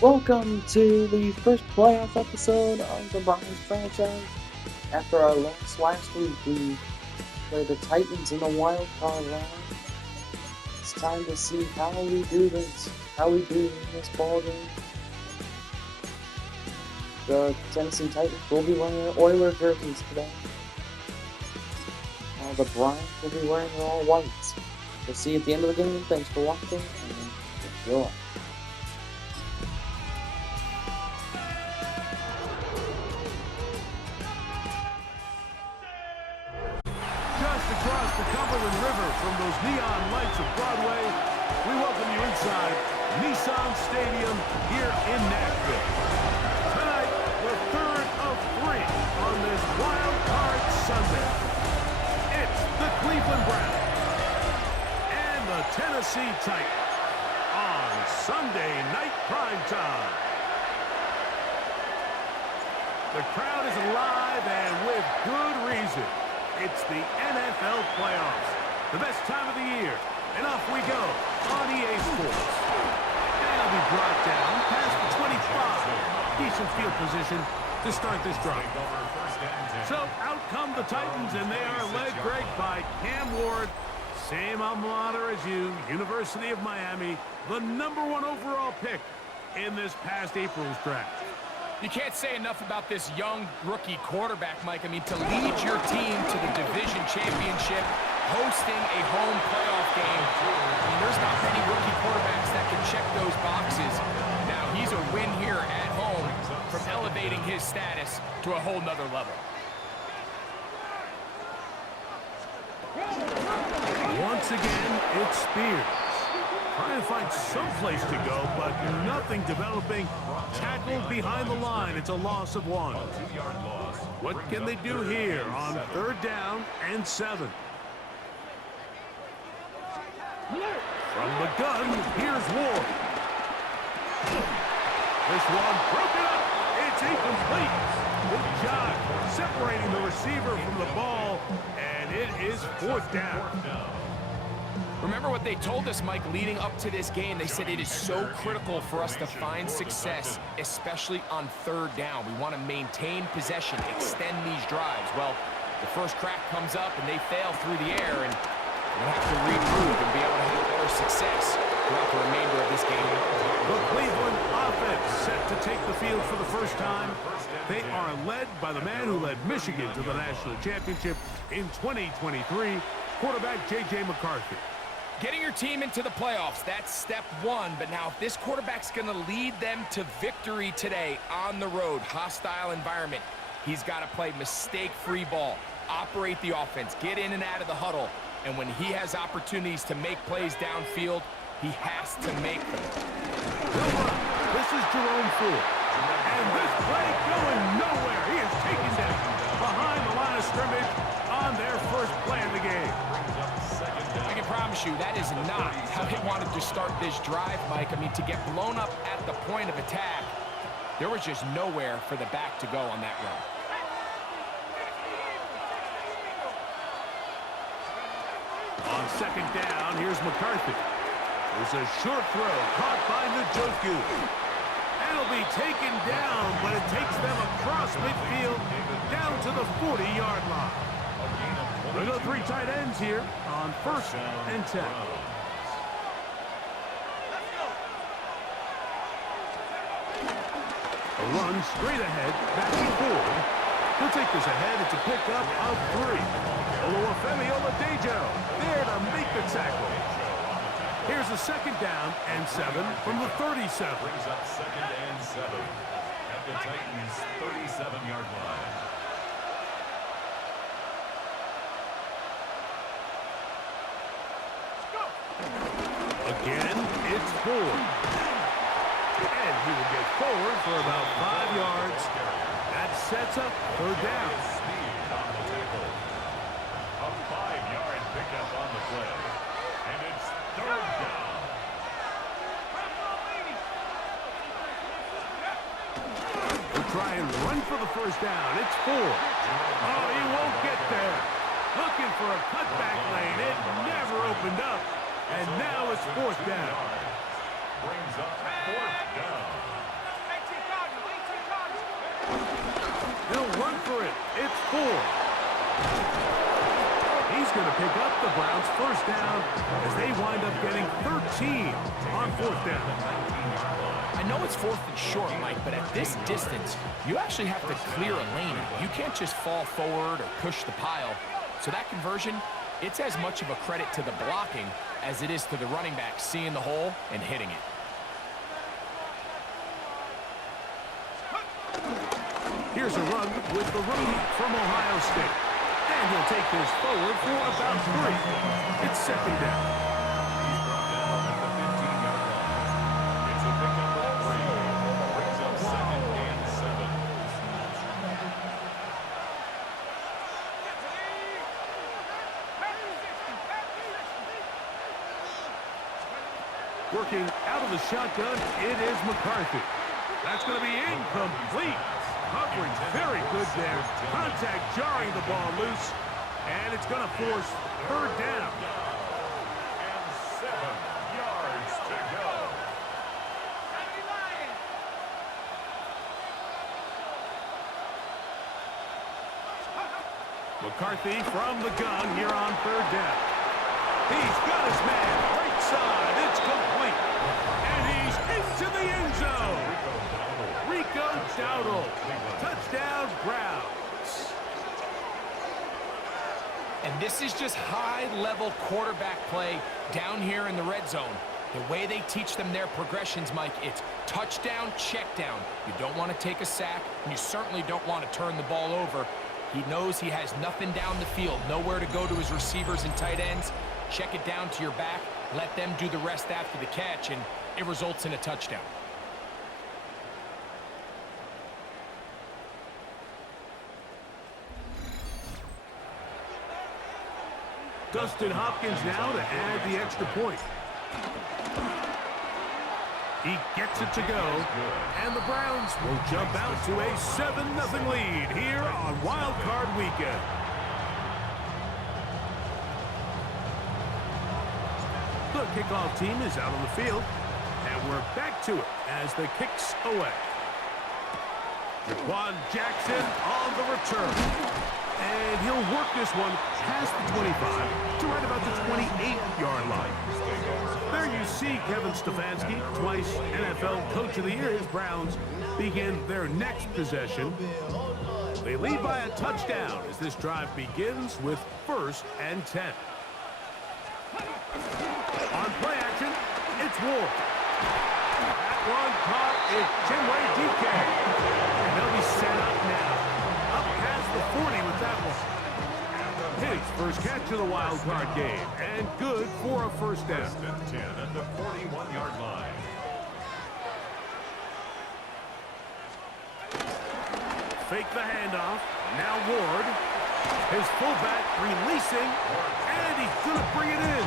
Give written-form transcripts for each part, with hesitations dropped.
Welcome to the first playoff episode of the Browns franchise. After our loss last week, we played the Titans in the Wildcard round. It's time to see how we do this, how we do in this ball game. The Tennessee Titans will be wearing their Oilers jerseys today. While the Browns will be wearing their all whites. We'll see you at the end of the game. Thanks for watching, and enjoy. Across the Cumberland River from those neon lights of Broadway, we welcome you inside Nissan Stadium here in Nashville. Tonight, the third of three on this Wild Card Sunday. It's the Cleveland Browns and the Tennessee Titans on Sunday Night Prime Time. The crowd is alive and with good reason. It's the NFL playoffs, the best time of the year, and off we go on EA Sports. And it'll be brought down past the 25. Decent field position to start this drive. So out come the Titans, and they are led, Greg, by Cam Ward. Same alma mater as you, University of Miami, the #1 overall pick in this past April's draft. You can't say enough about this young rookie quarterback, Mike. I mean, to lead your team to the division championship, hosting a home playoff game, I mean, there's not many rookie quarterbacks that can check those boxes. Now, he's a win here at home from elevating his status to a whole nother level. Once again, it's Spears. Trying to find some place to go, but nothing developing. Tackled behind the line. It's a loss of 1. What can they do here on 3rd down and 7? From the gun, here's Ward. This one broken up. It's incomplete. Good job separating the receiver from the ball, and it is 4th down. Remember what they told us, Mike, leading up to this game. They said it is so critical for us to find success, especially on 3rd down. We want to maintain possession, extend these drives. Well, the first crack comes up, and they fail through the air, and we'll have to regroup and be able to have better success throughout the remainder of this game. The Cleveland offense set to take the field for the first time. They are led by the man who led Michigan to the national championship in 2023, quarterback J.J. McCarthy. Getting your team into the playoffs, that's step 1. But now if this quarterback's going to lead them to victory today on the road, hostile environment, he's got to play mistake-free ball, operate the offense, get in and out of the huddle. And when he has opportunities to make plays downfield, he has to make them. This is Jerome Ford. And this play going nowhere. He is taken down behind the line of scrimmage on their first play of the game. I can promise you that is not how they wanted to start this drive, Mike. I mean, to get blown up at the point of attack, there was just nowhere for the back to go on that run. On 2nd down, here's McCarthy. There's a short throw caught by Njoku. And it'll be taken down, but it takes them across midfield down to the 40-yard line. We go 3 tight ends here on 1st and 10. A run straight ahead, back to Ford. He'll take this ahead. It's a pickup of 3. Oluwafemi Oladejo there to make the tackle. Here's a 2nd down and 7 from the 37. Brings up 2nd and 7 at the Titans' 37-yard line. Again, it's Ford. And he will get forward for about 5 yards. That sets up 3rd down. Speed on the tackle. A 5-yard pickup on the play. And it's 3rd down. We'll try and run for the 1st down. It's Ford. Oh, he won't get there. Looking for a cutback lane. It never opened up. And now it's 4th down. Brings up 4th down. down as they wind up getting 13 on fourth down. I know it's 4th and short, Mike, but at this distance, you actually have to clear a lane. You can't just fall forward or push the pile. So that conversion, it's as much of a credit to the blocking as it is to the running back seeing the hole and hitting it. Here's a run with the rookie from Ohio State. And he'll take this forward for about 3. It's 2nd down. It's a pickup of 3. Brings up 2nd and 7. Working out of the shotgun, it is McCarthy. That's going to be incomplete. Coverage very good there. Contact jarring the ball loose. And it's going to force 3rd down. And 7 yards to go. McCarthy from the gun here on 3rd down. He's got his man. Right side. It's complete. And he's into the end zone. Rico Dowdle. Touchdown, Browns. And this is just high-level quarterback play down here in the red zone. The way they teach them their progressions, Mike, it's touchdown, check down. You don't want to take a sack, and you certainly don't want to turn the ball over. He knows he has nothing down the field, nowhere to go to his receivers and tight ends. Check it down to your back, let them do the rest after the catch, and it results in a touchdown. Dustin Hopkins now to add the extra point. He gets it to go, and the Browns will jump out to a 7-0 lead here on Wildcard Weekend. The kickoff team is out on the field, and we're back to it as the kicks away. Jaquan Jackson on the return. And he'll work this one past the 25 to right about the 28-yard line. There you see Kevin Stefanski, twice NFL Coach of the Year. His Browns begin their next possession. They lead by a touchdown as this drive begins with 1st and 10. On play action, it's Ward. That one caught is Chinwe DK. And they'll be set up now. Up past the 40 with that one. His first catch of the wild card game, and good for a 1st down. 1st and 10 at the 41-yard line. Fake the handoff. Now Ward. His fullback releasing, and he's going to bring it in.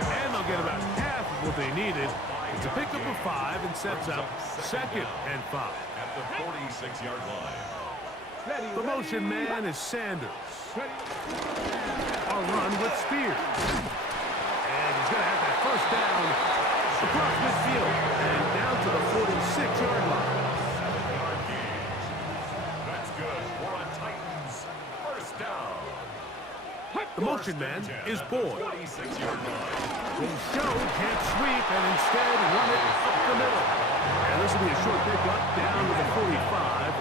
And they'll get about half of what they needed. It's a pickup of 5 and sets up 2nd and 5. At the 46-yard line. The motion man is Sanders. A run with Spears. And he's going to have that 1st down across midfield and down to the 46-yard line. 7-yard gain. That's good for a Titans 1st down. The motion man is Boyd. 46-yard line. Will show can't sweep and instead run it up the middle. And this will be a short pickup down to the 45.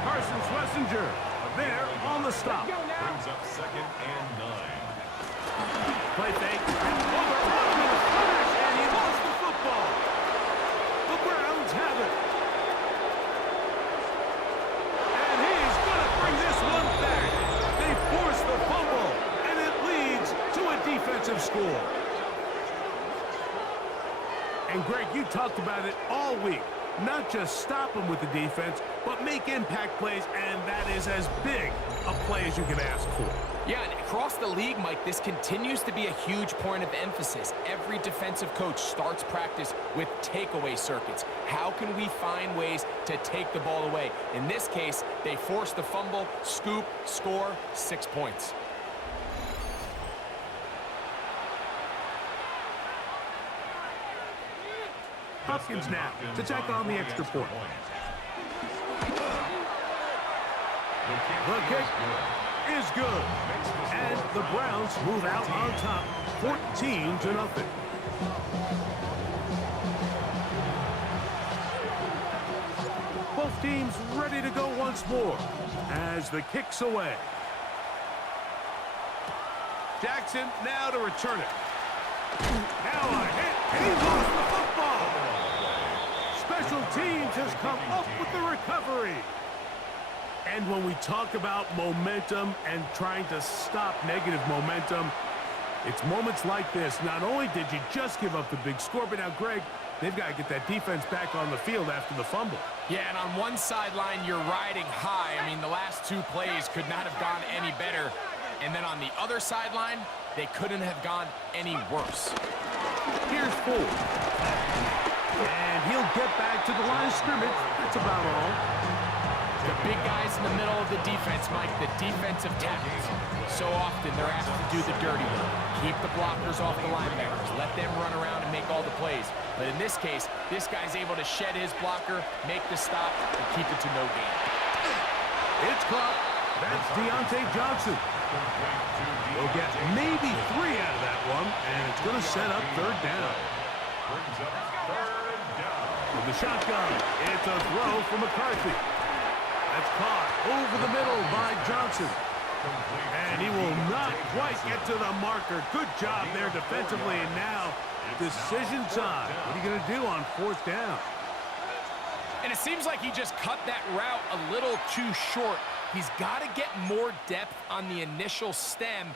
Carson Schlesinger there on the stop. Brings up 2nd and 9. Play fake. Over to the finish, and he lost the football. The Browns have it. And he's going to bring this one back. They force the fumble, and it leads to a defensive score. And Greg, you talked about it all week. Not just stop them with the defense, but make impact plays, and that is as big a play as you can ask for. Yeah, and across the league, Mike, this continues to be a huge point of emphasis. Every defensive coach starts practice with takeaway circuits. How can we find ways to take the ball away? In this case, they force the fumble, scoop, score, 6 points. Hopkins now to tack on the extra point. The kick is good. And the Browns move out on top, 14-0. Both teams ready to go once more as the kick's away. Jackson now to return it. Now a hit, and he lost the football. Special teams has come up with the recovery. And when we talk about momentum and trying to stop negative momentum, it's moments like this. Not only did you just give up the big score, but now, Greg, they've got to get that defense back on the field after the fumble. Yeah, and on one sideline, you're riding high. I mean, the last two plays could not have gone any better. And then on the other sideline, they couldn't have gone any worse. Here's Ford. And he'll get back to the line of scrimmage. That's about all. The big guys in the middle of the defense, Mike, the defensive tackles. So often they're asked to do the dirty work. Keep the blockers off the linebackers. Let them run around and make all the plays. But in this case, this guy's able to shed his blocker, make the stop, and keep it to no gain. It's caught. That's Deontay Johnson. We'll get maybe 3 out of that one, and it's going to set up third down. With the shotgun, it's a throw for McCarthy. That's caught over the middle by Johnson. And he will not quite get to the marker. Good job there defensively, and now decision time. What are you going to do on fourth down? And it seems like he just cut that route a little too short. He's got to get more depth on the initial stem,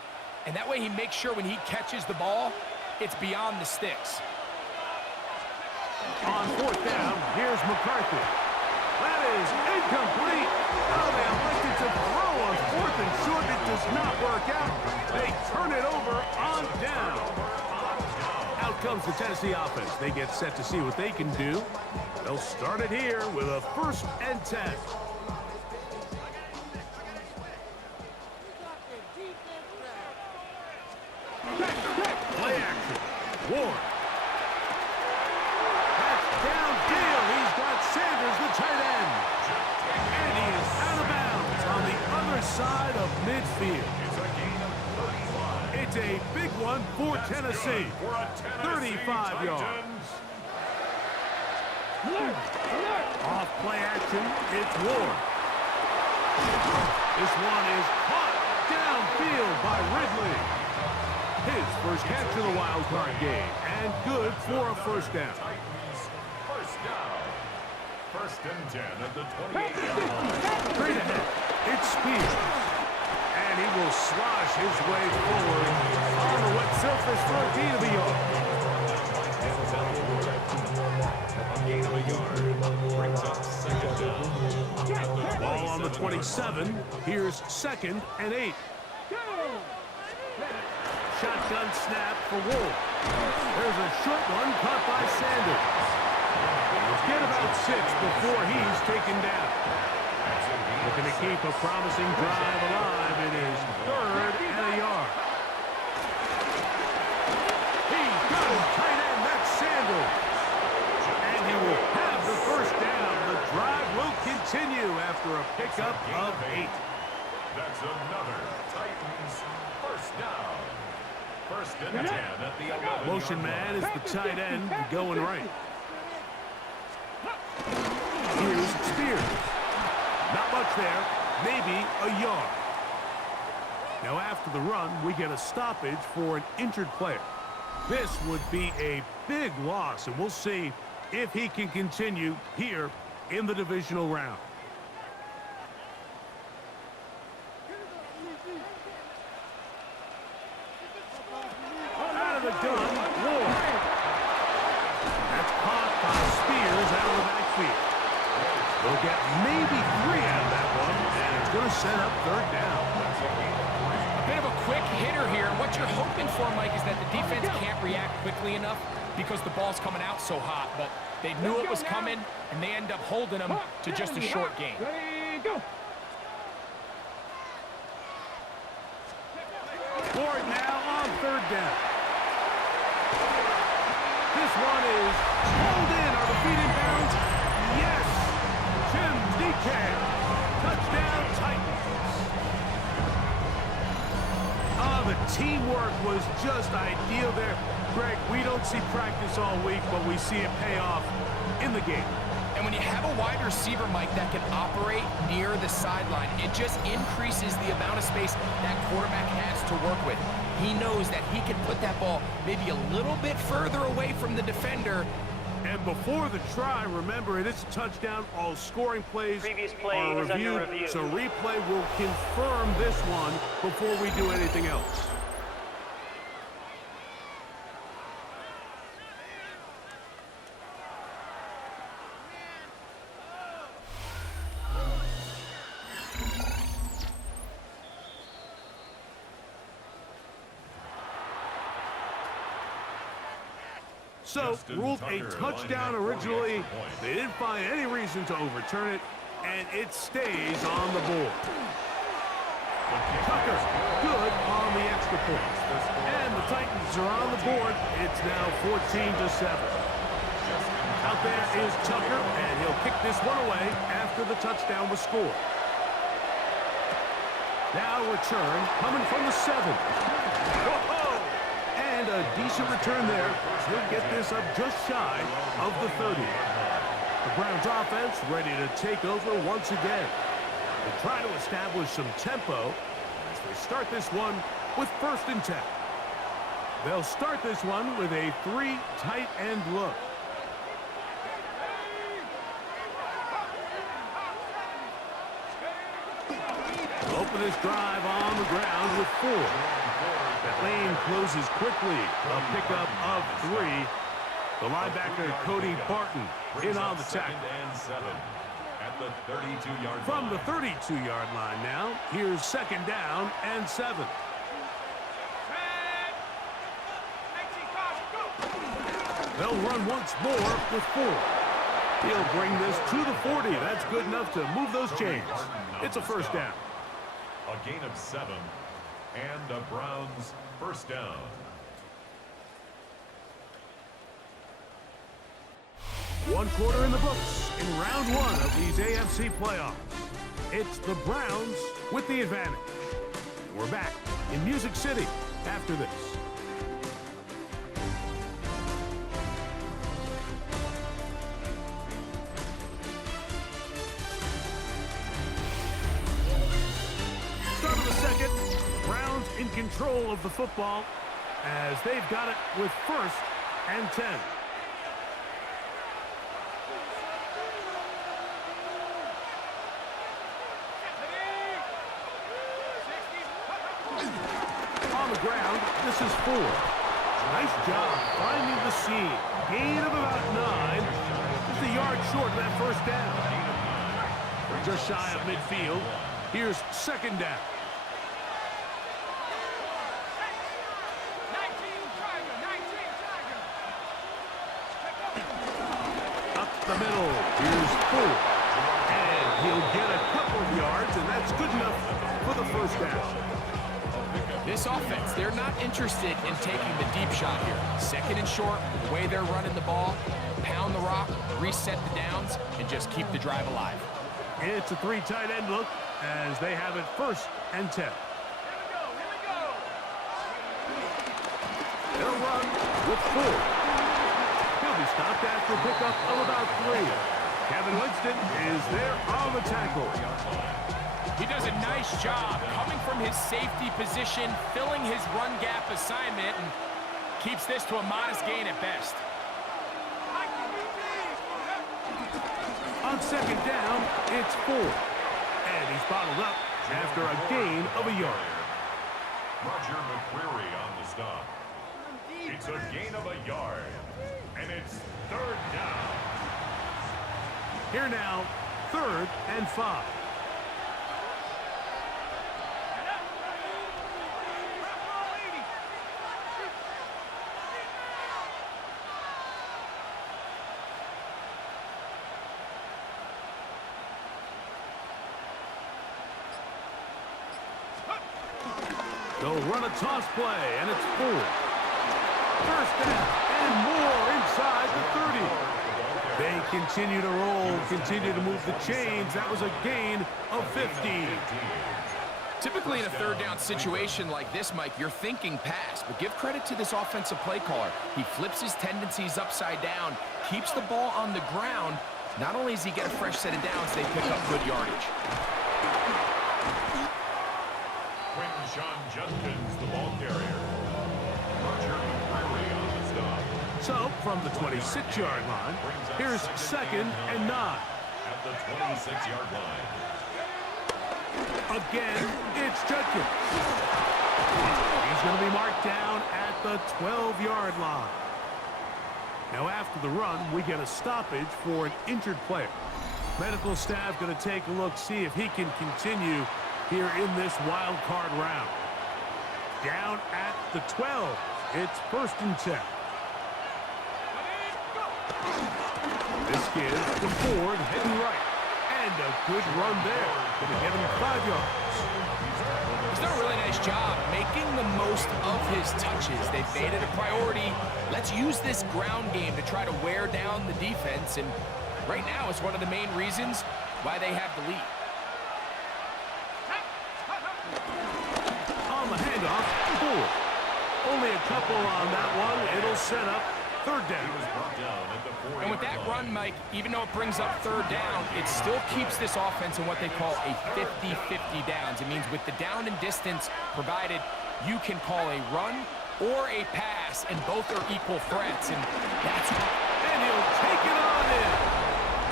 and that way he makes sure when he catches the ball, it's beyond the sticks. On fourth down, here's McCarthy. That is incomplete. Oh, they elected to throw on fourth and short. It does not work out. They turn it over on down. Out comes the Tennessee offense. They get set to see what they can do. They'll start it here with a 1st and 10. Play action. Ward. That's downfield. He's got Sanders, the tight end. And he is out of bounds on the other side of midfield. It's a big one for Tennessee. 35 yards. Off play action, it's Ward. This one is caught downfield by Ridley. His first catch of the wild card game, and good for a 1st down. First down. 1st and 10 at the 28-yard line. Straight ahead, it's Spears. And he will slosh his way forward on the wet surface for a gain of a yard. Gain of a yard. Brings up 2nd down. Ball on the 27. Here's 2nd and 8. Shotgun snap for Wolf. There's a short one caught by Sanders. He'll get about 6 before he's taken down. Looking to keep a promising drive alive. It is 3rd and a yard. He's got his tight end. That's Sanders. And he will have the 1st down. The drive will continue after a pickup of 8. That's another Titans 1st down. 1st and 10 at the 11. Motion man is the tight end going right. Here's Spears. Not much there, maybe a yard. Now after the run, we get a stoppage for an injured player. This would be a big loss, and we'll see if he can continue here in the divisional round. Out of the gun, Ward. That's caught by Spears out of the backfield. They'll get maybe 3 out of that one, and it's going to set up 3rd down. A bit of a quick hitter here. What you're hoping for, Mike, is that the defense can't react quickly enough because the ball's coming out so hot. But they knew it was coming, and they end up holding them to just a short gain. Ward now on 3rd down. This one is pulled in. Are the feet in bounds? Yes. Jim DK. Touchdown Titans. work was just ideal there. Greg, we don't see practice all week, but we see it pay off in the game. And when you have a wide receiver, Mike, that can operate near the sideline, it just increases the amount of space that quarterback has to work with. He knows that he can put that ball maybe a little bit further away from the defender. And before the try, remember, it is a touchdown. All scoring plays play are is under reviewed, review. so replay will confirm this one before we do anything else. So, ruled a touchdown originally. They didn't find any reason to overturn it, and it stays on the board. Tucker, good on the extra point. And the Titans are on the board. It's now 14-7. Out there is Tucker, and he'll kick this one away after the touchdown was scored. Now return, coming from the 7. Whoa! And a decent return there. He'll get this up just shy of the 30. The Browns offense ready to take over once again. They try to establish some tempo as they start this one with 1st and 10. They'll start this one with a 3 tight end look. Open this drive on the ground with 4. That lane closes quickly. A pickup of 3. The linebacker, Cody Barton, in on the tackle. At the 32-yard line. From the 32-yard line now, here's 2nd down and 7. They'll run once more with 4. He'll bring this to the 40. That's good enough to move those chains. It's a 1st down. A gain of 7. And the Browns' 1st down. One quarter in the books in round 1 of these AFC playoffs. It's the Browns with the advantage. We're back in Music City after this. Start of the 2nd. Browns in control of the football as they've got it with 1st and 10. On the ground, this is 4. Nice job finding the seam. Gain of about 9. Just a yard short of that 1st down. We're just shy of midfield. Here's 2nd down. Up the middle. Here's 4. And he'll get a couple of yards, and that's good enough for the 1st down. This offense, they're not interested in taking the deep shot here. 2nd and short, the way they're running the ball, pound the rock, reset the downs, and just keep the drive alive. It's a 3 tight end look as they have it 1st and 10. They'll run with 4. He'll be stopped after a pickup of about 3. Kevin Winston is there on the tackle. He does a nice job coming from his safety position, filling his run gap assignment, and keeps this to a modest gain at best. On 2nd down, it's 4. And he's bottled up after a gain of a yard. Roger McCreary on the stop. It's a gain of a yard. And it's 3rd down. Here now, 3rd and 5. They'll run a toss play, and it's 4. 1st down, and more inside the 30. They continue to roll, continue to move the chains. That was a gain of 15. Typically in a third down situation like this, Mike, you're thinking pass, but give credit to this offensive play caller. He flips his tendencies upside down, keeps the ball on the ground. Not only does he get a fresh set of downs, they pick up good yardage. Sean Justin's the ball carrier. Roger McCreary on the stop. So, from the 26-yard line, here's 2nd and 9. At the 26-yard line. Again, it's Judkins. He's going to be marked down at the 12-yard line. Now, after the run, we get a stoppage for an injured player. Medical staff going to take a look, see if he can continue here in this wild card round. Down at the 12. It's 1st and 10. This gives to Ford heading right. And a good run there. Going to get him 5 yards. He's done a really nice job making the most of his touches. They've made it a priority. Let's use this ground game to try to wear down the defense. And right now, it's one of the main reasons why they have the lead. On the handoff, Ford. Only a couple on that one. It'll set up 3rd down. And with that run, Mike, even though it brings up 3rd down, it still keeps this offense in what they call a 50-50 downs. It means with the down and distance provided, you can call a run or a pass, and both are equal threats. And that's and he'll take it on in.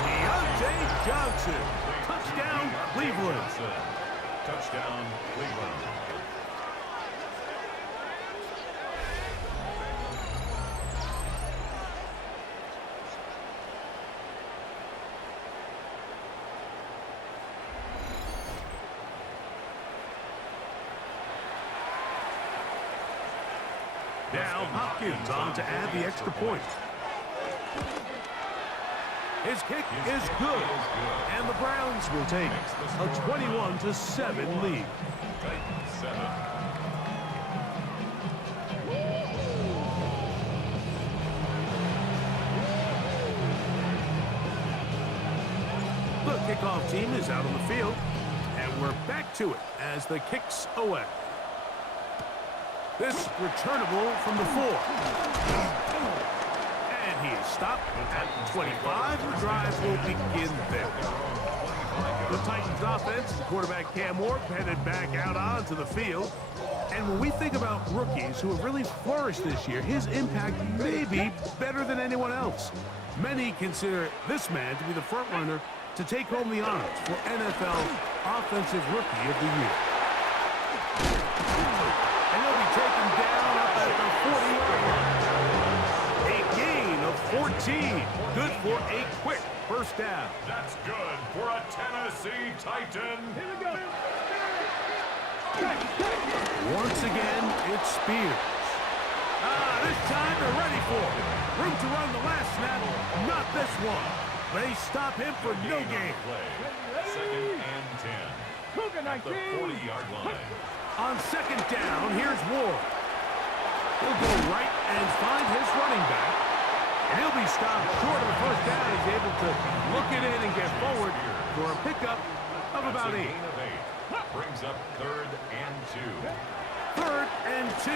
Deontay Johnson. Touchdown, Cleveland. Touchdown, Cleveland. Now Hopkins on to add the extra point. His kick is good, and the Browns will take a 21-7 lead. The kickoff team is out on the field, and we're back to it as the kick's away. This returnable from the 4. And he is stopped at 25. The drive will begin there. The Titans offense, quarterback Cam Ward headed back out onto the field. And when we think about rookies who have really flourished this year, his impact may be better than anyone else. Many consider this man to be the front runner to take home the honors for NFL Offensive Rookie of the Year. And he'll be taken down up at the 40-yard line. A gain of 14. Good for a quick first down. That's good for a Tennessee Titan. Here we go. Once again, it's Spears. This time they're ready for it. Room to run the last snap, not this one. They stop him for no gain. 2nd and 10. At the 40-yard line. On 2nd down, here's Ward. He'll go right and find his running back. And he'll be stopped short of the first down. He's able to look it in and get forward for a pickup of about 8. Brings up 3rd and 2. 3rd and 2.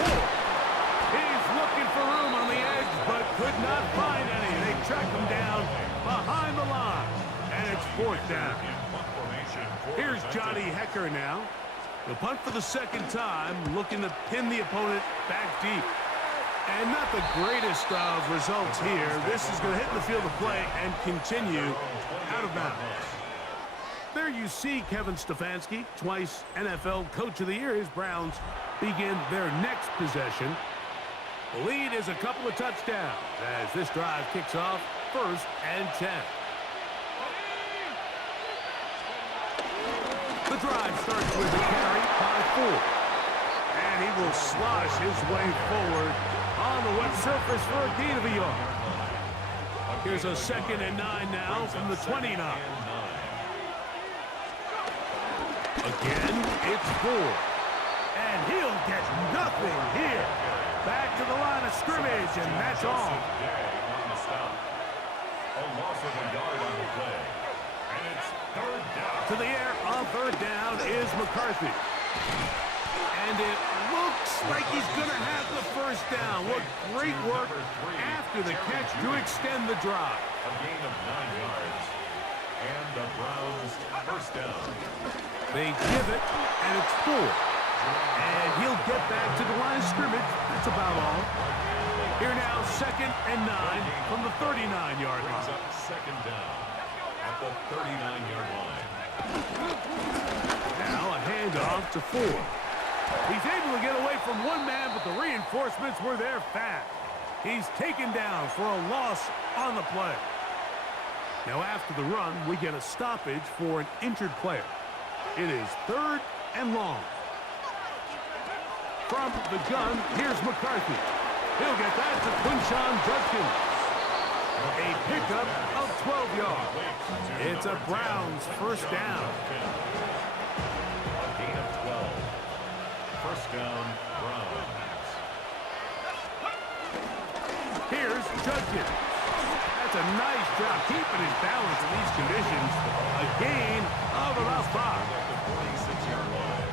Ward. He's looking for room on the edge, but could not find any. They track him down behind the line. And it's 4th down. Here's Johnny Hecker now. The punt for the 2nd time, looking to pin the opponent back deep. And not the greatest of results here. This is going to hit the field of play and continue out of bounds. There you see Kevin Stefanski, twice NFL Coach of the Year. His Browns begin their next possession. The lead is a couple of touchdowns as this drive kicks off 1st and 10. The drive starts with a carry by Ford. And he will slosh his way forward on the wet surface for a gain of a yard. Here's a 2nd and 9 now from the 29. Again, it's Ford. And he'll get nothing here. Back to the line of scrimmage, and that's all. A loss of a yard on the play. And it's 3rd down. To the air on third down is McCarthy. And it looks like he's going to have the first down. What great work after the catch to extend the drive. A gain of 9 yards. And the Browns first down. They give it, and it's 4. And he'll get back to the line of scrimmage. That's about all. Here now, 2nd and 9 from the 39-yard line. Brings up second down at the 39-yard line. Now a handoff to Ford. He's able to get away from one man, but the reinforcements were there fast. He's taken down for a loss on the play. Now after the run, we get a stoppage for an injured player. It is 3rd and long. From the gun, here's McCarthy. He'll get that to Quinshon Judkins. A pickup of 12 yards. It's a Browns first down. A gain of 12. First down, Browns. Here's Judkins. That's a nice job keeping his balance in these conditions. A gain of about 5. At the 46-yard line.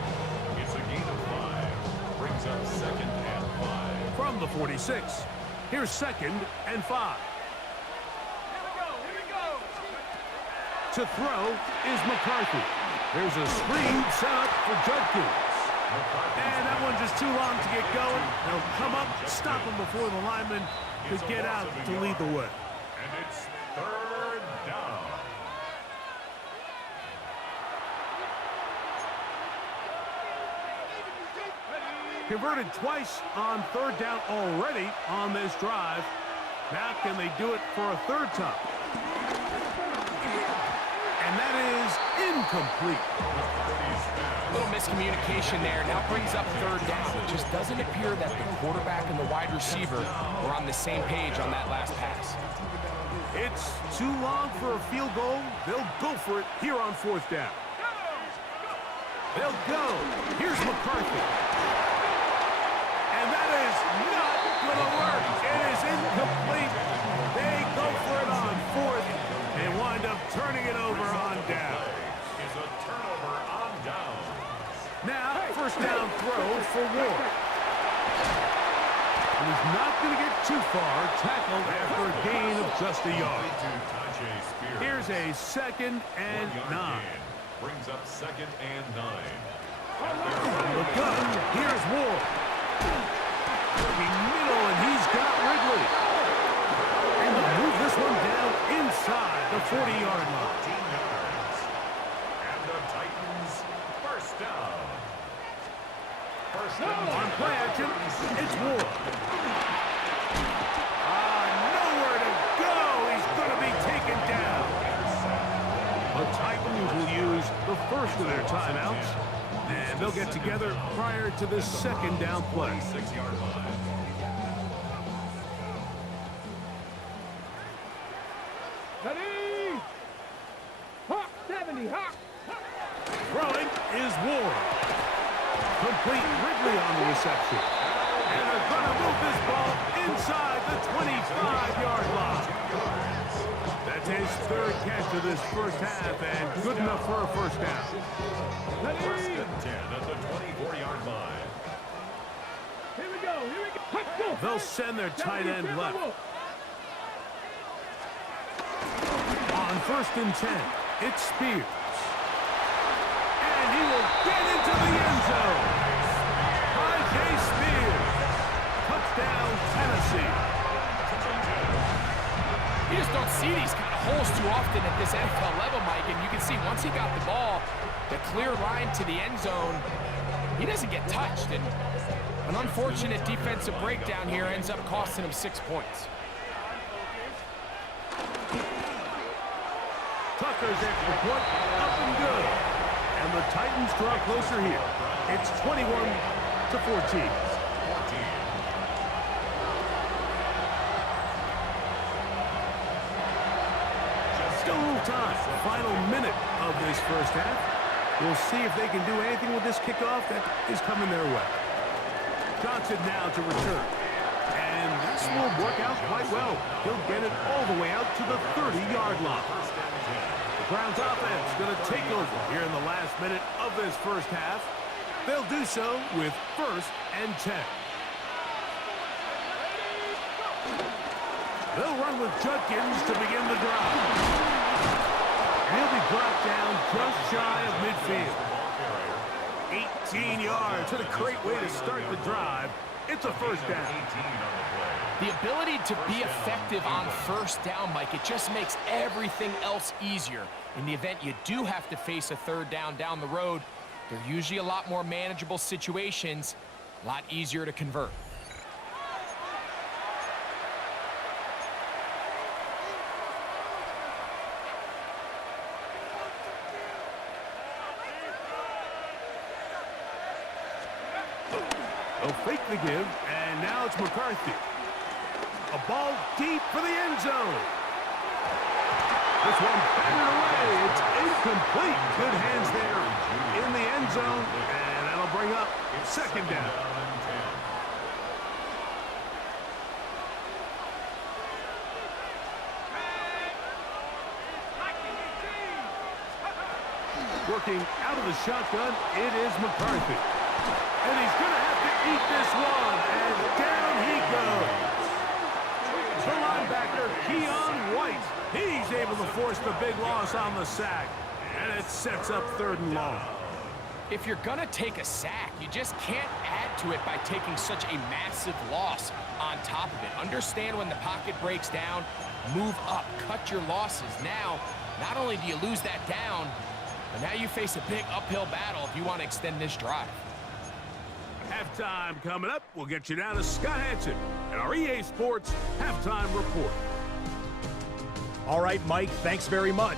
It's a gain of 5. Brings up 2nd and 5. From the 46, here's 2nd and 5. To throw is McCarthy. There's a screen set up for Judkins. And that one just too long to get going. They'll come up, stop him before the lineman could get out to lead the way. And it's 3rd down. Converted twice on 3rd down already on this drive. Now can they do it for a 3rd time? And that is incomplete. A little miscommunication there. Now brings up 3rd down. It just doesn't appear that the quarterback and the wide receiver were on the same page on that last pass. It's too long for a field goal. They'll go for it here on 4th down. They'll go. Here's McCarthy. And that is not going to work. It is incomplete. They go for it on 4th and wind up turning it over on down. Is a turnover on down. Now, first down throw for Ward. And he's not going to get too far, tackled after a gain of just a yard. Here's a 2nd and 9. Brings up 2nd and 9. From the gun, here's Ward. Working middle, and he's got Ridley. And they'll move this one down inside the 40-yard line. 15 yards. And the Titans first down. First down. On play action, it's Ward. Nowhere to go. He's going to be taken down. The Titans will use the first of their timeouts, and they'll get together prior to this 2nd down play. 6-yard line. Ready? Hawk 70, Hawk. Throwing is Ward. Complete Ridley on the reception. And they're going to move this ball inside the 25-yard line. That's his 3rd catch of this first half, and good enough for a first down. First and 10 at the 24-yard line. Here we go, here we go. They'll send their tight end left. On 1st and 10, it's Spears. And he will get into the end zone. I.J. Spears. Touchdown, Tennessee. You just don't see these kind of holes too often at this NFL level, Mike, and you can see once he got the ball, the clear line to the end zone, he doesn't get touched, and an unfortunate defensive breakdown here ends up costing him 6 points. Tucker's extra point, up and good. And the Titans draw closer here. It's 21-14. Still a little time. The final minute of this first half. We'll see if they can do anything with this kickoff that is coming their way. Johnson now to return. And this will work out quite well. He'll get it all the way out to the 30-yard line. The Browns offense going to take over here in the last minute of this first half. They'll do so with 1st and 10. They'll run with Judkins to begin the drive. And he'll be brought down just shy of midfield. 18 yards. What a great way to start the drive. It's a 1st down. The ability to be effective on 1st down, Mike, it just makes everything else easier. In the event you do have to face a 3rd down the road, they're usually a lot more manageable situations, a lot easier to convert. They'll fake the give, and now it's McCarthy. A ball deep for the end zone. This one batted away. It's incomplete. Good hands there in the end zone, and that'll bring up 2nd down. Working out of the shotgun, it is McCarthy. And he's going to have to eat this one, and down he goes. The linebacker, Keon White, he's able to force the big loss on the sack, and it sets up 3rd and long. If you're going to take a sack, you just can't add to it by taking such a massive loss on top of it. Understand when the pocket breaks down, move up, cut your losses. Now, not only do you lose that down, but now you face a big uphill battle if you want to extend this drive. Halftime coming up. We'll get you down to Scott Hansen and our EA Sports Halftime Report. All right, Mike, thanks very much.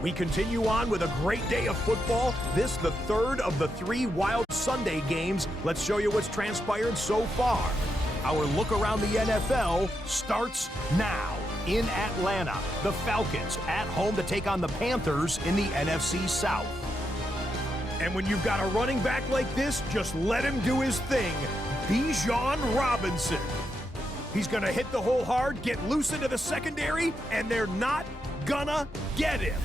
We continue on with a great day of football. This, the 3rd of the 3 Wild Sunday games. Let's show you what's transpired so far. Our look around the NFL starts now. In Atlanta, the Falcons at home to take on the Panthers in the NFC South. And when you've got a running back like this, just let him do his thing. Bijan Robinson. He's going to hit the hole hard, get loose into the secondary, and they're not gonna get him.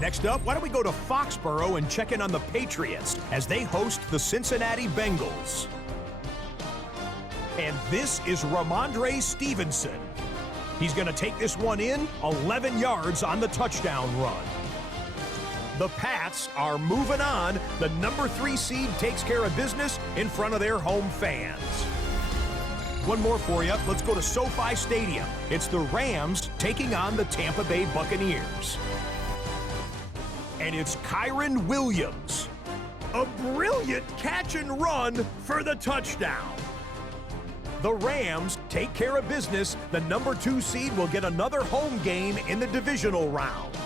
Next up, why don't we go to Foxborough and check in on the Patriots as they host the Cincinnati Bengals. And this is Ramondre Stevenson. He's going to take this one in, 11 yards on the touchdown run. The Pats are moving on. The number 3 seed takes care of business in front of their home fans. One more for you. Let's go to SoFi Stadium. It's the Rams taking on the Tampa Bay Buccaneers. And it's Kyron Williams. A brilliant catch and run for the touchdown. The Rams take care of business. The number 2 seed will get another home game in the divisional round.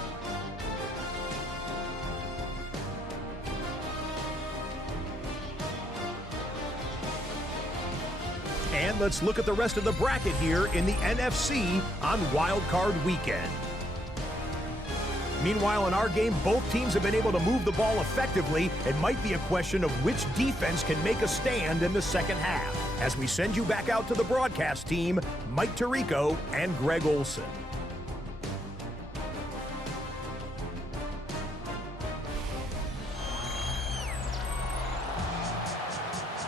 And let's look at the rest of the bracket here in the NFC on Wildcard Weekend. Meanwhile, in our game, both teams have been able to move the ball effectively. It might be a question of which defense can make a stand in the second half. As we send you back out to the broadcast team, Mike Tirico and Greg Olson.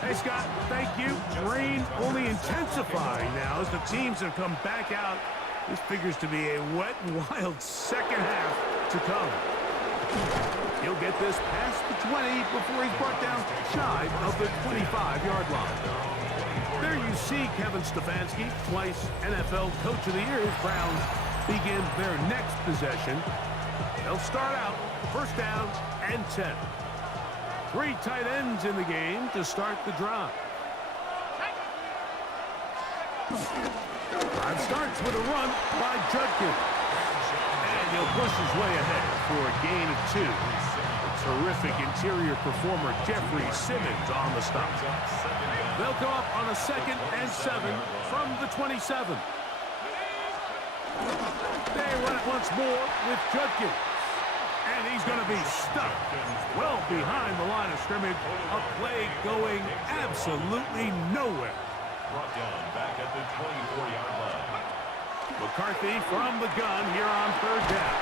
Hey, Scott, thank you. Rain only intensifying now as the teams have come back out. This figures to be a wet and wild second half to come. He'll get this past the 20 before he's brought down shy of the 25-yard line. There you see Kevin Stefanski, twice NFL Coach of the Year. His Browns begin their next possession. They'll start out 1st down and 10. 3 tight ends in the game to start the drive. Drive starts with a run by Judkins. And he'll push his way ahead for a gain of 2. A terrific interior performer, Jeffrey Simmons, on the stop. They'll go up on a 2nd and 7 from the 27. They run it once more with Judkins. And he's going to be stuck well behind the line of scrimmage. A play going absolutely nowhere. Brought down back at the 24-yard line. McCarthy from the gun here on 3rd down.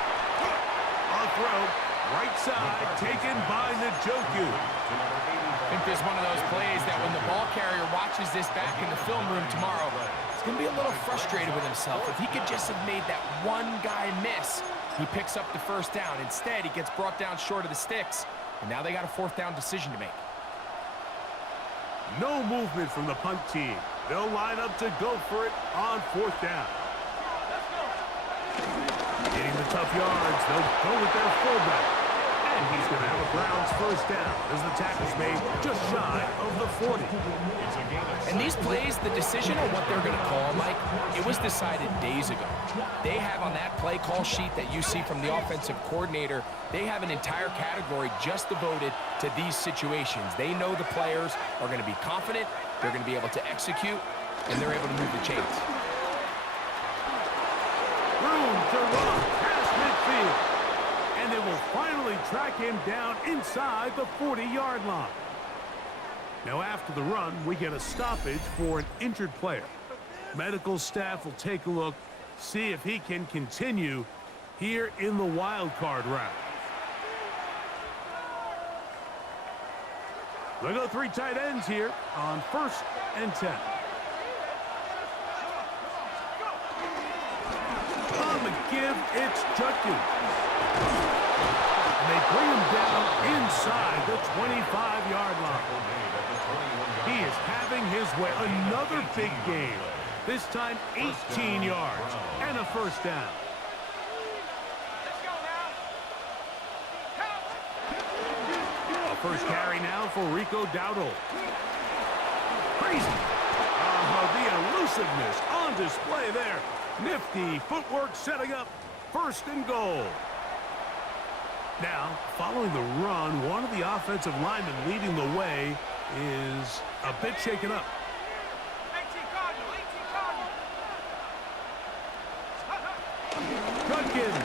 outside, taken by Njoku. I think there's one of those plays that when the ball carrier watches this back in the film room tomorrow, he's going to be a little frustrated with himself. If he could just have made that one guy miss, he picks up the first down. Instead, he gets brought down short of the sticks, and now they got a fourth down decision to make. No movement from the punt team. They'll line up to go for it on fourth down. Getting the tough yards, they'll go with their fullback. And he's going to have a Browns first down as the tackle's made just shy of the 40. And these plays, the decision on what they're going to call, Mike, it was decided days ago. They have on that play call sheet that you see from the offensive coordinator, they have an entire category just devoted to these situations. They know the players are going to be confident, they're going to be able to execute, and they're able to move the chains. Room to run past midfield. And they will finally track him down inside the 40-yard line. Now after the run, we get a stoppage for an injured player. Medical staff will take a look, see if he can continue here in the wild card round. They go 3 tight ends here on 1st and 10. On the give, it's Judkins. And they bring him down inside the 25-yard line. He is having his way. Another big game. This time 18 yards and a first down. A first carry now for Rico Dowdle. Crazy. The elusiveness on display there. Nifty footwork setting up 1st and goal. Now, following the run, one of the offensive linemen leading the way is a bit shaken up. Judkins.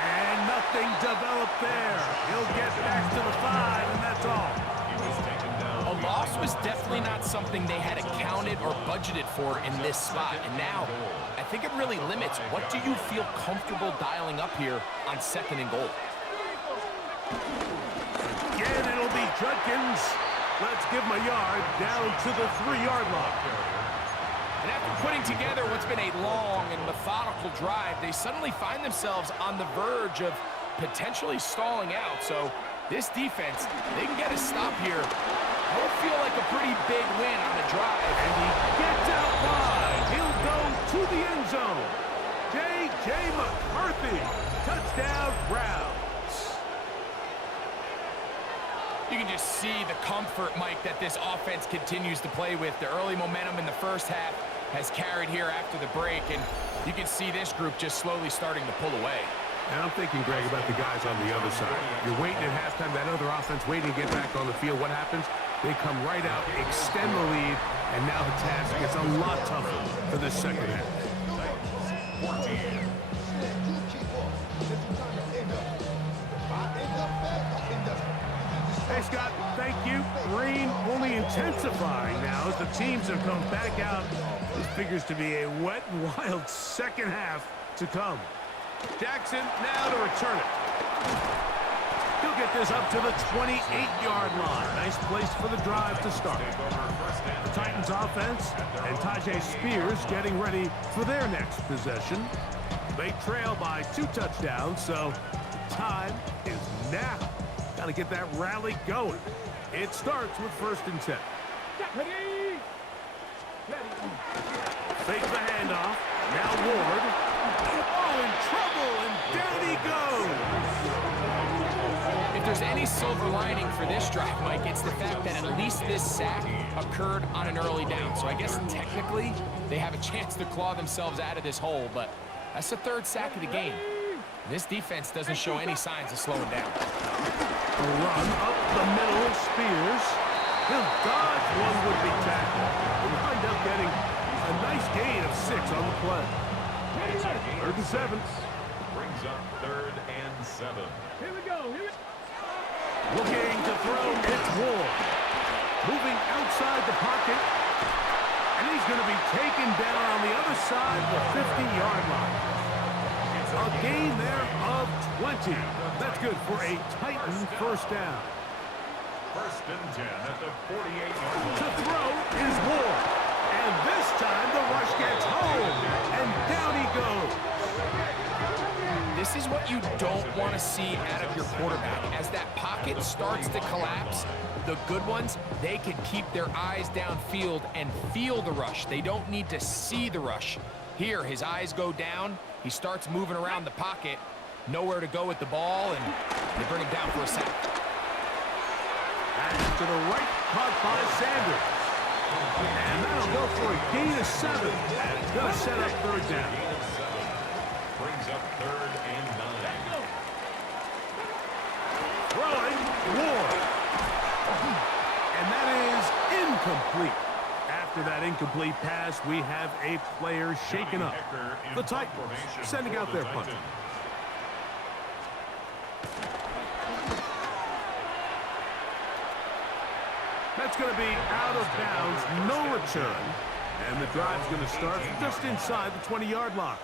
And nothing developed there. He'll get back to the 5, and that's all. A loss was definitely not something they had accounted or budgeted for in this spot. And now, I think it really limits what do you feel comfortable dialing up here on 2nd and goal. Again, it'll be Judkins. Let's give him a yard down to the 3-yard line. And after putting together what's been a long and methodical drive, they suddenly find themselves on the verge of potentially stalling out. So this defense, they can get a stop here. That would feel like a pretty big win on the drive. And he gets out wide. He'll go to the end zone. J.J. McCarthy. Touchdown, Browns. You can just see the comfort, Mike, that this offense continues to play with. The early momentum in the first half has carried here after the break, and you can see this group just slowly starting to pull away. And I'm thinking, Greg, about the guys on the other side. You're waiting at halftime, that other offense waiting to get back on the field. What happens? They come right out, extend the lead, and now the task gets a lot tougher for the second half. Hey, Scott, thank you. Rain only intensifying now as the teams have come back out. This figures to be a wet and wild second half to come. Jackson now to return it. He'll get this up to the 28-yard line. Nice place for the drive to start. The Titans offense and Tajay Spears getting ready for their next possession. They trail by 2 touchdowns, so the time is now. Got to get that rally going. It starts with 1st and 10. Fake the handoff. Now Ward. Oh, in trouble, and down he goes. If there's any silver lining for this drive, Mike, it's the fact that at least this sack occurred on an early down. So I guess technically they have a chance to claw themselves out of this hole, but that's the 3rd sack of the game. This defense doesn't show any signs of slowing down. A run up the middle, Spears. He'll dodge one would-be tackle. He'll wind up getting a nice gain of 6 on the play. 3rd and 7. Brings up 3rd and 7. Here we go. Looking to throw, it's Ward. Moving outside the pocket. And he's going to be taken down on the other side of the 50-yard line. A gain there of 20. 20. That's good for a Titan first down. First and 10 at the 48-yard line. To throw is Ward. And this time the rush gets home. And down he goes. This is what you don't want to see out of your quarterback. As that pocket starts to collapse, the good ones, they can keep their eyes downfield and feel the rush. They don't need to see the rush. Here, his eyes go down. He starts moving around the pocket. Nowhere to go with the ball, and they bring him down for a sack. And to the right, caught by Sanders. And that'll go for a gain of 7. And it's going to set up third down. Brings up 3rd and 9. Throwing, Ward. And that is incomplete. After that incomplete pass, we have a player shaken up. The Titans sending out their punter. That's going to be out of bounds, no return. And the drive's going to start just inside the 20-yard line.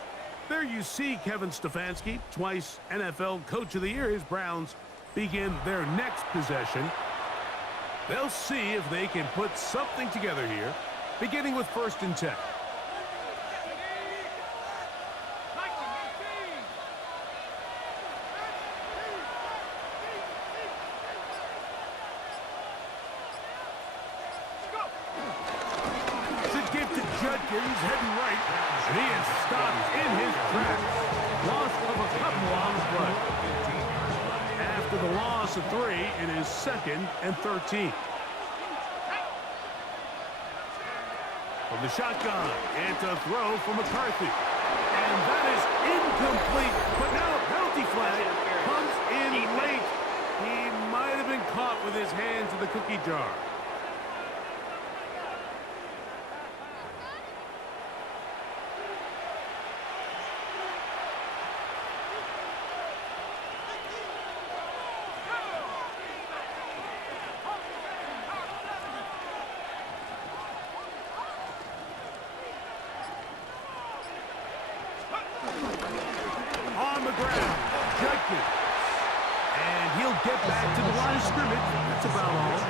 There you see Kevin Stefanski, twice NFL Coach of the Year. His Browns begin their next possession. They'll see if they can put something together here, beginning with 1st and 10. It's a gift to Judkins, heading right, and he is stopped in his tracks. Loss of a couple on the play. After the loss of 3, it is 2nd and 13. From the shotgun, and to throw for McCarthy. And that is incomplete, but now a penalty flag comes in late. He might have been caught with his hands in the cookie jar. On the ground, Judkins. And he'll get back to the line of scrimmage. That's about all.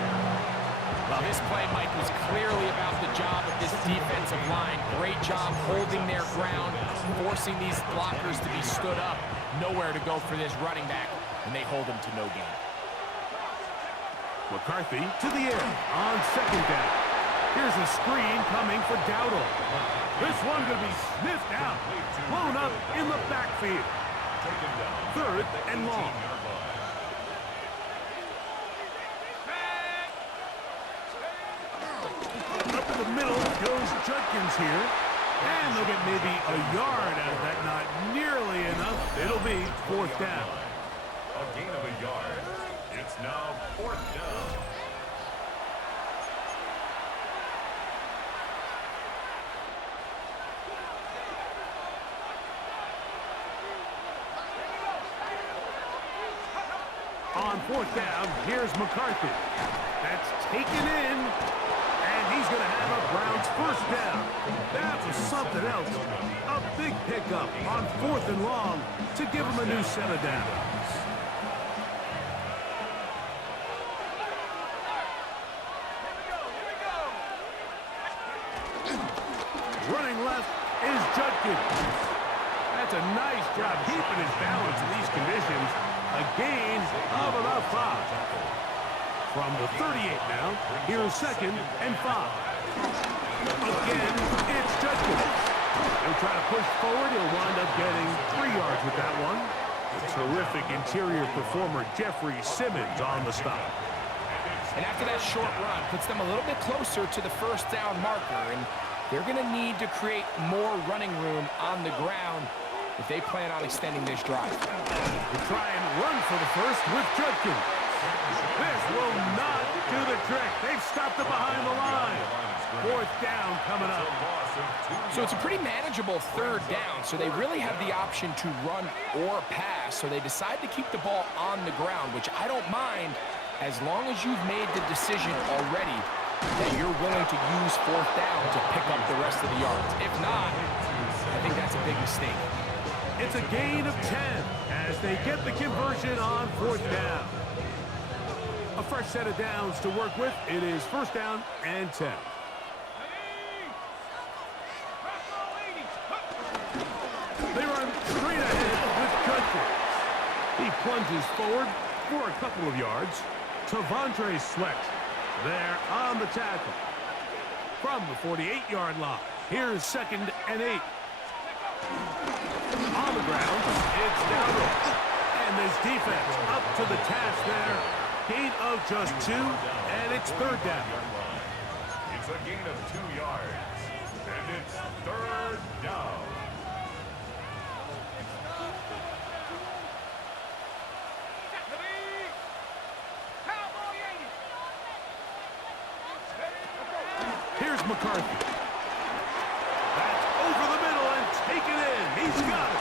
Well, this play, Mike, was clearly about the job of this defensive line. Great job holding their ground, forcing these blockers to be stood up. Nowhere to go for this running back, and they hold him to no gain. McCarthy to the air on 2nd down. Here's a screen coming for Dowdle. This one going to be sniffed out, blown up in the backfield. 3rd and long. Up in the middle goes Judkins here. And they'll get maybe a yard out of that, not nearly enough. It'll be 4th down. A gain of a yard. It's now 4th down. On 4th down, here's McCarthy. That's taken in, and he's going to have a Browns first down. That was something else. A big pickup on 4th and long to give him a new set of downs. Running left is Judkins. That's a nice job keeping his balance in these conditions. A gain of about 5. From the 38 now, here's 2nd and 5. Again, it's Judkins. He'll try to push forward. He'll wind up getting 3 yards with that one. A terrific interior performer, Jeffrey Simmons, on the stop. And after that short run, puts them a little bit closer to the 1st down marker, and they're going to need to create more running room on the ground if they plan on extending this drive. They try and run for the first with Judkins. This will not do the trick. They've stopped it behind the line. 4th down coming up. So it's a pretty manageable 3rd down, so they really have the option to run or pass, so they decide to keep the ball on the ground, which I don't mind as long as you've made the decision already that you're willing to use 4th down to pick up the rest of the yards. If not, I think that's a big mistake. It's a gain of 10 as they get the conversion on 4th down. A fresh set of downs to work with. It is 1st down and 10. They run straight ahead with Judkins. He plunges forward for a couple of yards. Tavondre Sweat there on the tackle. From the 48-yard line, here's 2nd and 8. On the ground, it's down. And this defense up to the task there. Gain of just 2, and it's 3rd down. It's a gain of 2 yards, and it's 3rd down. Here's McCarthy. That's over the middle and taken in. He's got it.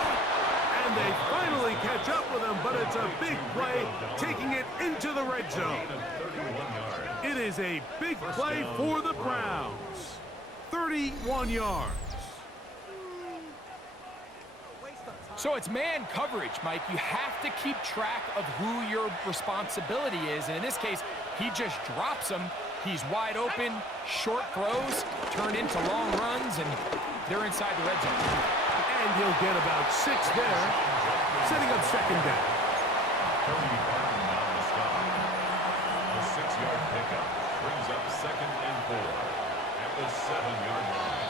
And they finally catch up with him, but it's a big play, taking it into the red zone. It is a big play for the Browns. 31 yards. So it's man coverage, Mike. You have to keep track of who your responsibility is. And in this case, he just drops him. He's wide open, short throws, turn into long runs, and they're inside the red zone. And he'll get about 6 there, setting up 2nd down. Cody Barton on the stop. A 6-yard pickup brings up 2nd and 4 at the 7-yard line.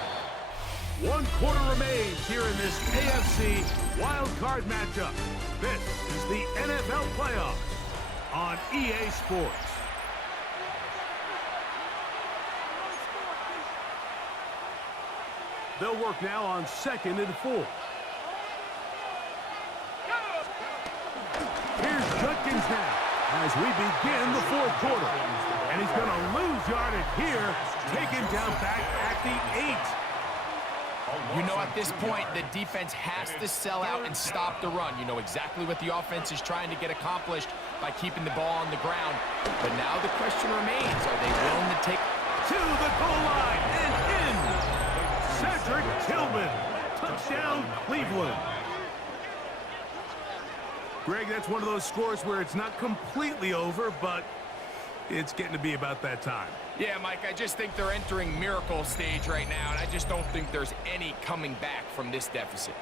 1 quarter remains here in this AFC Wildcard matchup. This is the NFL playoffs on EA Sports. They'll work now on 2nd and 4. Here's Judkins now as we begin the 4th quarter. And he's going to lose yardage here, taken down back at the 8. You know, at this point, the defense has to sell out and stop the run. You know exactly what the offense is trying to get accomplished by keeping the ball on the ground. But now the question remains, are they willing to take to the goal line and in? Cedric Tillman, touchdown Cleveland. Greg, that's one of those scores where it's not completely over, but it's getting to be about that time. Yeah, Mike, I just think they're entering miracle stage right now, and I just don't think there's any coming back from this deficit.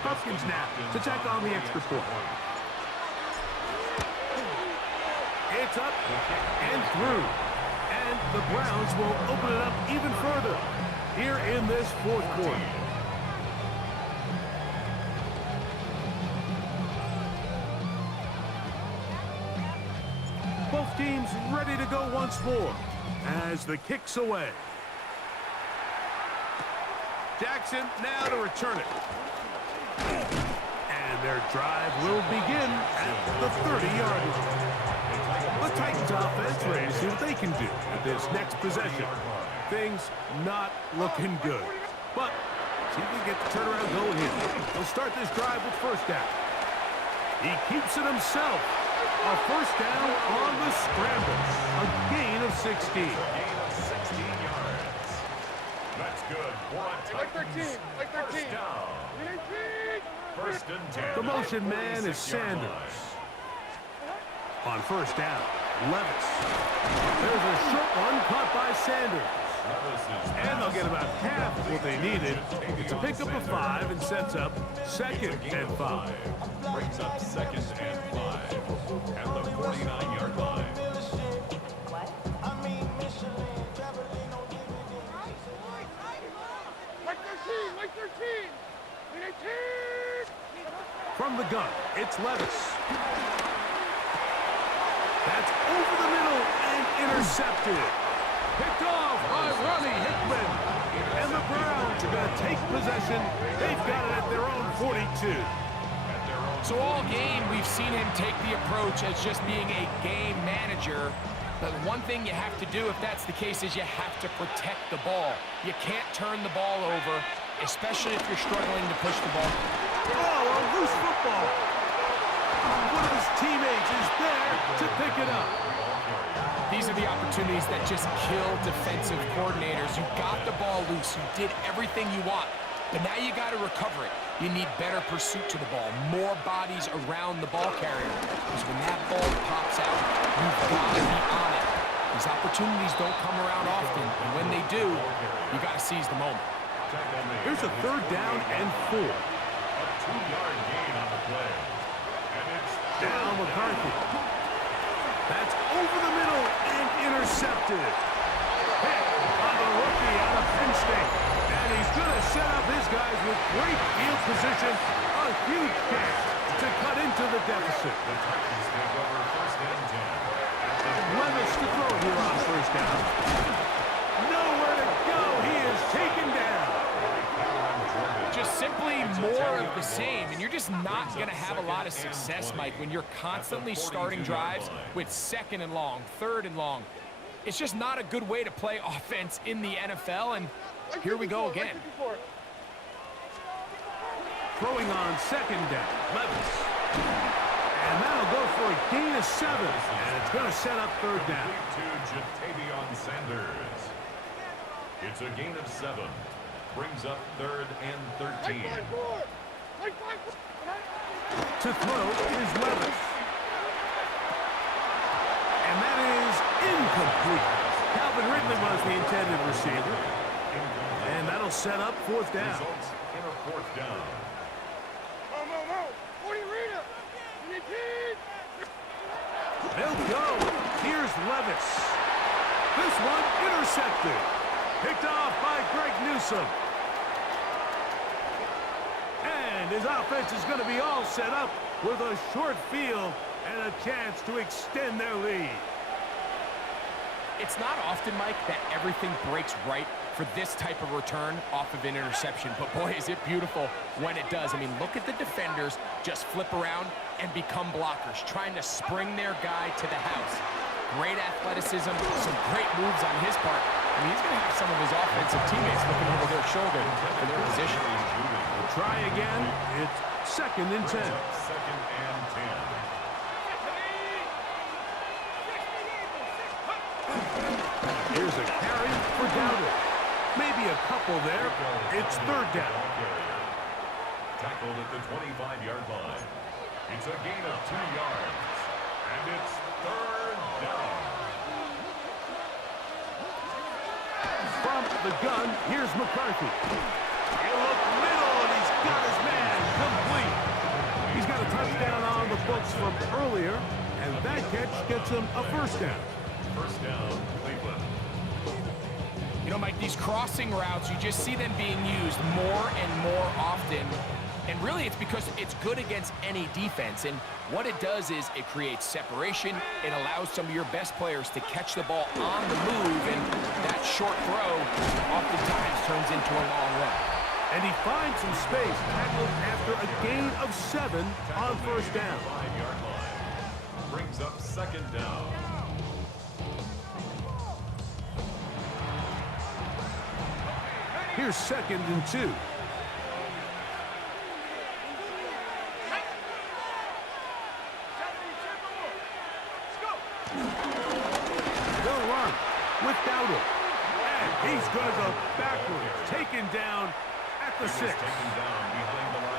Hopkins now to tack on the extra point. It's up and through. And the Browns will open it up even further here in this 4th quarter. Both teams ready to go once more as the kick's away. Jackson now to return it. And their drive will begin at the 30-yard line. The Titans offense ready to see what they can do with this next possession. Things not looking good. But see if we get the turnaround going here. They'll start this drive with 1st down. He keeps it himself. A 1st down on the scramble. A gain of 16. Gain of 16 yards. That's good for a Titans. Like 13. 1st down. 1st and 10. The motion man is Sanders. On 1st down, Levis. There's a short one caught by Sanders. And they'll get about half of what they needed. It's a pickup of 5 and sets up 2nd and 5. Brings up 2nd and 5 at the 49-yard line. Like 13. From the gun, it's Levis. That's over the middle and intercepted. Picked off by Ronnie Hickman. And the Browns are going to take possession. They've got it at their own 42. So all game, we've seen him take the approach as just being a game manager. But one thing you have to do, if that's the case, is you have to protect the ball. You can't turn the ball over, especially if you're struggling to push the ball. Oh, a loose football. One of his teammates is there to pick it up. These are the opportunities that just kill defensive coordinators. You got the ball loose. You did everything you want. But now you got to recover it. You need better pursuit to the ball, more bodies around the ball carrier. Because when that ball pops out, you've got to be on it. These opportunities don't come around often, and when they do, you got to seize the moment. Here's a 3rd down and 4. A 2-yard gain on the play. And it's Down McCarthy. That's over the middle and intercepted. Hit on the rookie out of Penn State. And he's going to set up his guys with great field position. A huge catch to cut into the deficit. the Titans take over 1st and 10. Levis to throw here on 1st down. Nowhere to go. He is taken down. Just simply more of the same, and you're just not going to have a lot of success, Mike, when you're constantly starting drives with 2nd and long, 3rd and long. It's just not a good way to play offense in the NFL, and here we go again. Throwing on 2nd down, Levis. And that'll go for a gain of 7, and it's going to set up 3rd down. To Jatavion Sanders. It's a gain of 7. Brings up 3rd and 13. To throw is Levis. And that is incomplete. Calvin Ridley was the intended receiver. And that'll set up 4th down. Results in a 4th down. They'll go. Here's Levis. This one intercepted. Picked off by Greg Newsome. And his offense is going to be all set up with a short field and a chance to extend their lead. It's not often, Mike, that everything breaks right for this type of return off of an interception. But boy, is it beautiful when it does. I mean, look at the defenders just flip around and become blockers, trying to spring their guy to the house. Great athleticism, some great moves on his part. I mean, he's going to have some of his offensive teammates looking over their shoulder for their position. We'll try again. It's 2nd and 10. 2nd and 10. Here's a carry for Dowdle. Maybe a couple there. It's 3rd down. Tackled at the 25-yard line. It's a gain of 2 yards. And it's 3rd down. From the gun, here's McCarthy. He'll look middle, and he's got his man complete. He's got a touchdown on the books from earlier, and that catch gets him a 1st down. 1st down, Cleveland. You know, Mike, these crossing routes, you just see them being used more and more often. And really, it's because it's good against any defense. And what it does is it creates separation. It allows some of your best players to catch the ball on the move. And that short throw oftentimes turns into a long run. And he finds some space, tackled after a gain of 7 on 1st down. 5-yard line. Brings up 2nd down. Here's 2nd and 2. They'll run with Dowdle. And he's going to go backwards, taken down at the 6.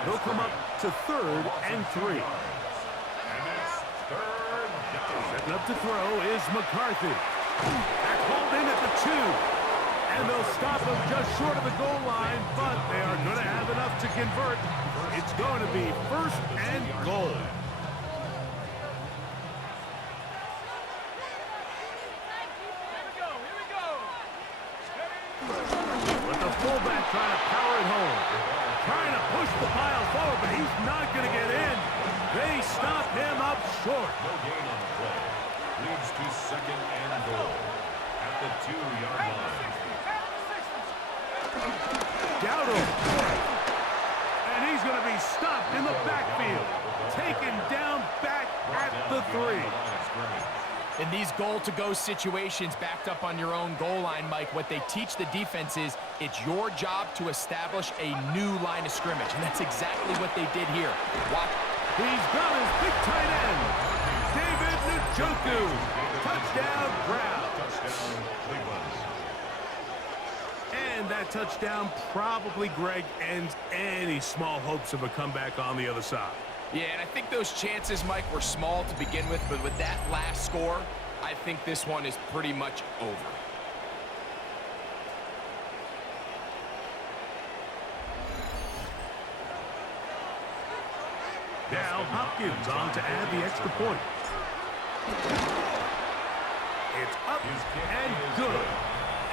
They'll come up to 3rd and 3. And it's 3rd down. Setting up to throw is McCarthy. Back hold in at the 2. And they'll stop him just short of the goal line, but they are going to have enough to convert. It's going to be 1st and goal. But the fullback trying to power it home. Trying to push the pile forward, but he's not going to get in. They stop him up short. No gain on the play. Leads to 2nd and goal. At the 2-yard line. Dowdle. And he's going to be stopped in the backfield. Taken down back at the 3. In these goal-to-go situations backed up on your own goal line, Mike, what they teach the defense is it's your job to establish a new line of scrimmage, and that's exactly what they did here. Watch. He's got his big tight end. David Njoku. Touchdown, Brown. Touchdown, Cleveland. And that touchdown probably, Greg, ends any small hopes of a comeback on the other side. Yeah, and I think those chances, Mike, were small to begin with, but with that last score, I think this one is pretty much over. Now Hopkins on to add the extra point. It's up and good.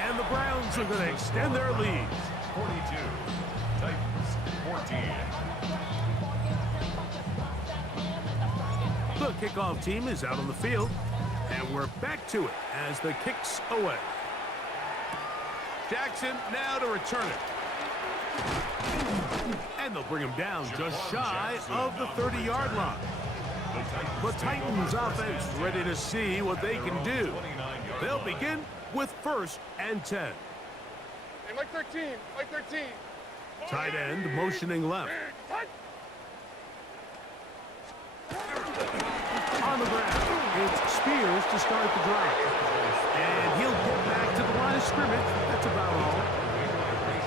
And the Browns are going to extend their lead. 42. Titans 14. The kickoff team is out on the field. And we're back to it as the kick's away. Jackson now to return it. And they'll bring him down just shy of the 30-yard line. The Titans offense ready to see what they can do. They'll begin with 1st and 10. Hey, Mike 13, Mike 13. Tight end motioning left. On the ground, it's Spears to start the drive. And he'll get back to the line of scrimmage. That's about all.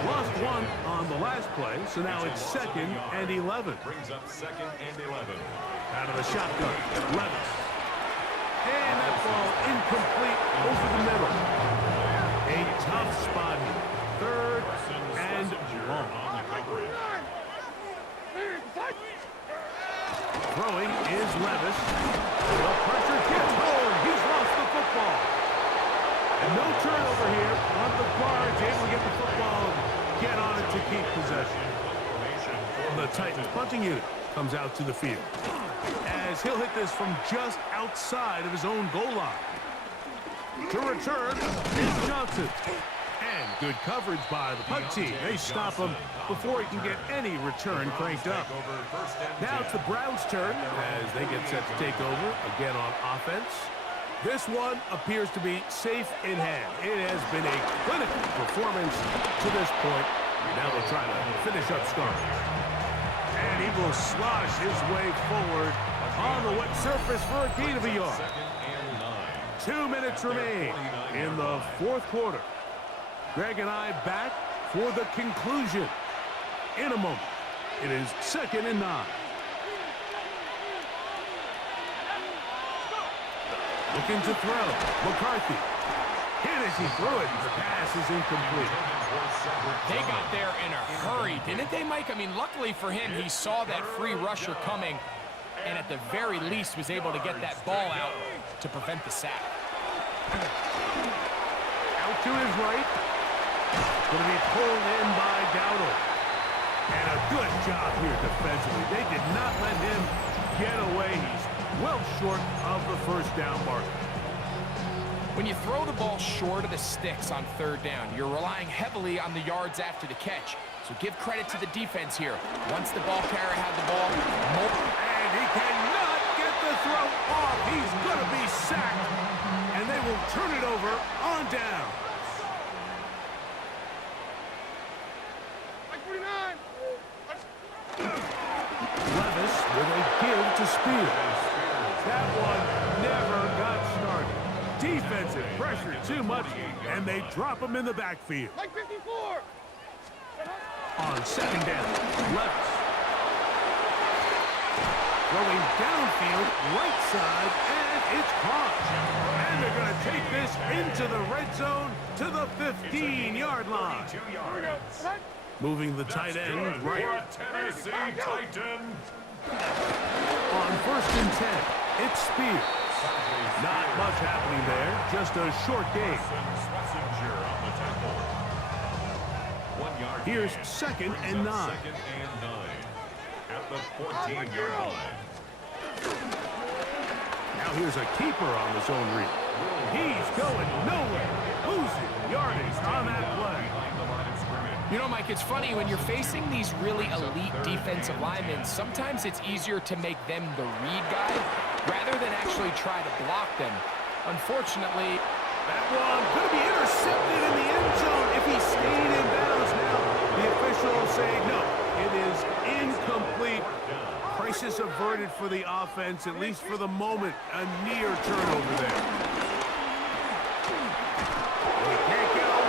Lost one on the last play, so now it's 2nd and 11. Brings up 2nd and 11. Out of the shotgun, Levis. And that ball incomplete over the middle. A tough spot here. 3rd and long. Throwing is Levis. The pressure gets home. He's lost the football. And no turnover here on the guards. Able to get the football and get on it to keep possession. The Titans punting unit comes out to the field, as he'll hit this from just outside of his own goal line. To return is Johnson. And good coverage by the punt team. They stop him before he can get any return cranked up. Now it's the Browns' turn as they get set to take over again on offense. This one appears to be safe in hand. It has been a clinical performance to this point. Now they'll try to finish up strong. And he will slosh his way forward on the wet surface for a gain of a yard. 2 minutes remain in the 4th quarter. Greg and I back for the conclusion in a moment. It is 2nd and 9. Looking to throw. McCarthy. Hit as he threw it. The pass is incomplete. They got there in a hurry, didn't they, Mike? I mean, luckily for him, he saw that free rusher coming and at the very least was able to get that ball out to prevent the sack. Out to his right. Going to be pulled in by Dowdle. And a good job here defensively. They did not let him get away. He's well short of the 1st down marker. When you throw the ball short of the sticks on 3rd down, you're relying heavily on the yards after the catch. So give credit to the defense here. Once the ball carrier had the ball, and he cannot get the throw off. He's going to be sacked. And they will turn it over on down. Levis with a give to Spears. That one never got started. Defensive pressure too much, and they drop him in the backfield. Mike 54. On 2nd down, Levis. Throwing downfield, right side, and it's caught. And they're going to take this into the red zone to the 15-yard line. 2 yards. Moving the tight end right. Tennessee Titan. On 1st and 10, it's Spears. Not much happening there, just a short game. Here's 2nd and 9. 2nd and 9 at the 14-yard line. Now here's a keeper on the zone read. He's going nowhere. Losing yardage on that play. You know, Mike, it's funny, when you're facing these really elite defensive linemen, sometimes it's easier to make them the read guy rather than actually try to block them. Unfortunately, that one could be intercepted in the end zone if he stayed in bounds. Now the officials say no, it is incomplete. Crisis averted for the offense, at least for the moment. A near turnover there.